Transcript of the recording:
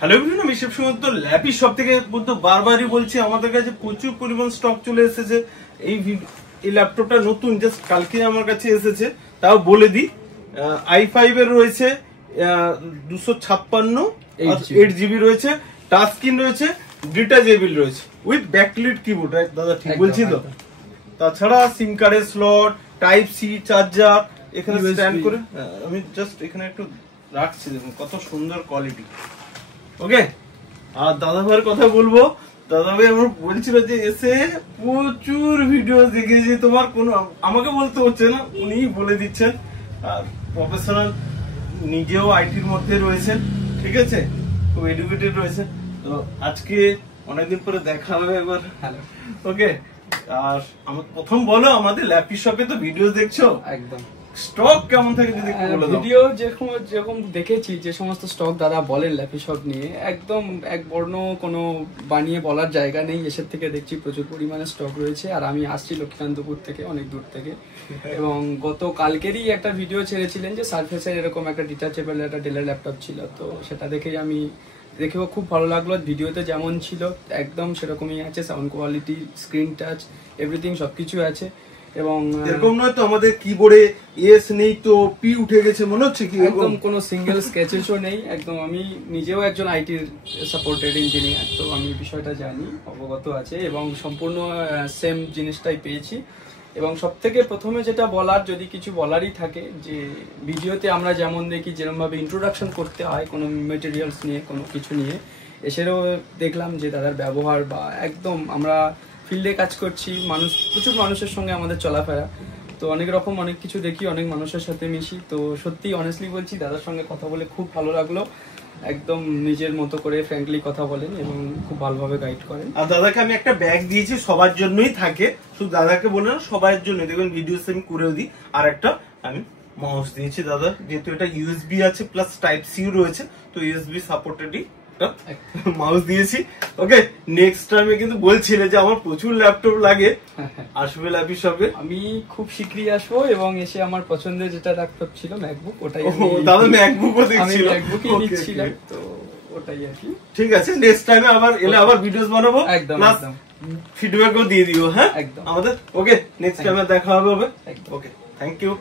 Hello everyone, আমি Shiva Sumanta lappy shop থেকে বলতে বারবারই বলছি আমাদের কাছে প্রচুর পরিমাণ স্টক চলে এসেছে। এই ল্যাপটপটা নতুন জাস্ট কালকে আমার কাছে এসেছে। তাও বলে দিই, i5 এর রয়েছে 256 8GB রয়েছে, টাচ স্ক্রিন রয়েছে, ডিটাচেবল রয়েছে উইথ ব্যাকলিট কিবোর্ড। দাদা ঠিক বলছি তো? তাছাড়া সিম কার্ডের স্লট, টাইপ সি চার্জার এখানে স্ট্যান্ড করে আমি জাস্ট এখানে একটু রাখছি, দেখুন কত সুন্দর কোয়ালিটি। ওকে, আর দাদা ভাইয়ের কথা বলবো। দাদা ভাই আমার বলছিল যে এসে প্রচুর ভিডিও দেখেছি তোমার, কোনো আমাকে বলতে হচ্ছে না, উনিই বলে দিচ্ছেন। আর প্রফেশনাল, নিজেও আইটির মধ্যে রয়েছেন, ঠিক আছে, খুব এডুকেটেড রয়েছে। তো আজকে অনেকদিন পরে দেখা হবে এবার। ওকে, আর আমার প্রথম বলো, আমাদের ল্যাপি শপে তো ভিডিও দেখছো, একদম স্টক কেমন থাকে যদি একটু বলে দাও। ভিডিও যেরকম দেখেছি, যে সমস্ত স্টক দাদা বলেন ল্যাপি শপ নিয়ে, একদম এক বর্ণ কোনো বানিয়ে বলার জায়গা নেই। এসব থেকে দেখছি প্রচুর পরিমাণে স্টক রয়েছে। আর আমি আসছি লক্ষ্মীকান্তপুর থেকে, অনেক দূর থেকে, এবং গত কালকেরই একটা ভিডিও ছেড়েছিলেন যে সারফেসের এরকম একটা ডিটাচেবল একটা ডেলের ল্যাপটপ ছিল, তো সেটা দেখেই আমি দেখেও খুব ভালো লাগলো। ভিডিওতে যেমন ছিল একদম সেরকমই আছে, sound quality, screen touch, everything সবকিছু আছে। এবং এরকম নয় তো আমাদের কিবোর্ডে এস নেই তো পি উঠে গেছে মনে হচ্ছে কি? একদম কোনো সিঙ্গেল স্কেচেসও নেই। একদম আমি নিজেও একজন আইটির সাপোর্টেড ইঞ্জিনিয়ার, তো আমি বিষয়টা জানি, অবগত আছে, এবং সম্পূর্ণ সেম জিনিসটাই পেয়েছি। এবং সব থেকে প্রথমে যেটা বলার, যদি কিছু বলারই থাকে, যে ভিডিওতে আমরা যেমন দেখি যেরকমভাবে ইন্ট্রোডাকশন করতে হয় কোনো মেটেরিয়ালস নিয়ে, কোনো কিছু নিয়ে, এসেও দেখলাম যে তাদের ব্যবহার, বা একদম আমরা ফিল্ডে কাজ করছি, প্রচুর মানুষের সঙ্গে আমাদের চলাফেরা, তো অনেক রকম অনেক কিছু দেখি, অনেক মানুষের সাথে মিশি। তো সত্যি অনেস্টলি বলছি, দাদার সঙ্গে কথা বলে খুব ভালো লাগলো। একদম নিজের মতো করে ফ্র্যাঙ্কলি কথা বলেন এবং খুব ভালোভাবে গাইড করেন। আর দাদাকে আমি একটা ব্যাগ দিয়েছি, সবার জন্যই থাকে, শুধু দাদাকে বলে না, সবার জন্য। দেখবেন ভিডিও আমি করেও দিই। আর একটা আমি মাউস দিয়েছি দাদা, যেহেতু এটা ইউএসবি আছে প্লাস টাইপ সি রয়েছে, তো ইউএসবি সাপোর্টেডই মাউস দিয়েছি। ওকে, নেক্সট টাইমে কিন্তু বলছিলে যে আমার প্রচুর ল্যাপটপ লাগে, আসবে ল্যাপি শপে। আমি খুব শীঘ্রই আসবো, এবং এসে আমার পছন্দের যেটা ল্যাপটপ ছিল ম্যাকবুক, ওটাই দাদা ম্যাকবুকও দেখছিল, ম্যাকবুকই নিচ্ছিলাম, তো ওটাই আর কি। ঠিক আছে, নেক্সট টাইমে আবার এলে আবার ভিডিওস বানাবো, একদম একদম ফিডব্যাকও দিয়ে দিও। হ্যাঁ একদম আমাদের। ওকে, নেক্সট টাইমে দেখা হবে। ওকে, থ্যাংক ইউ।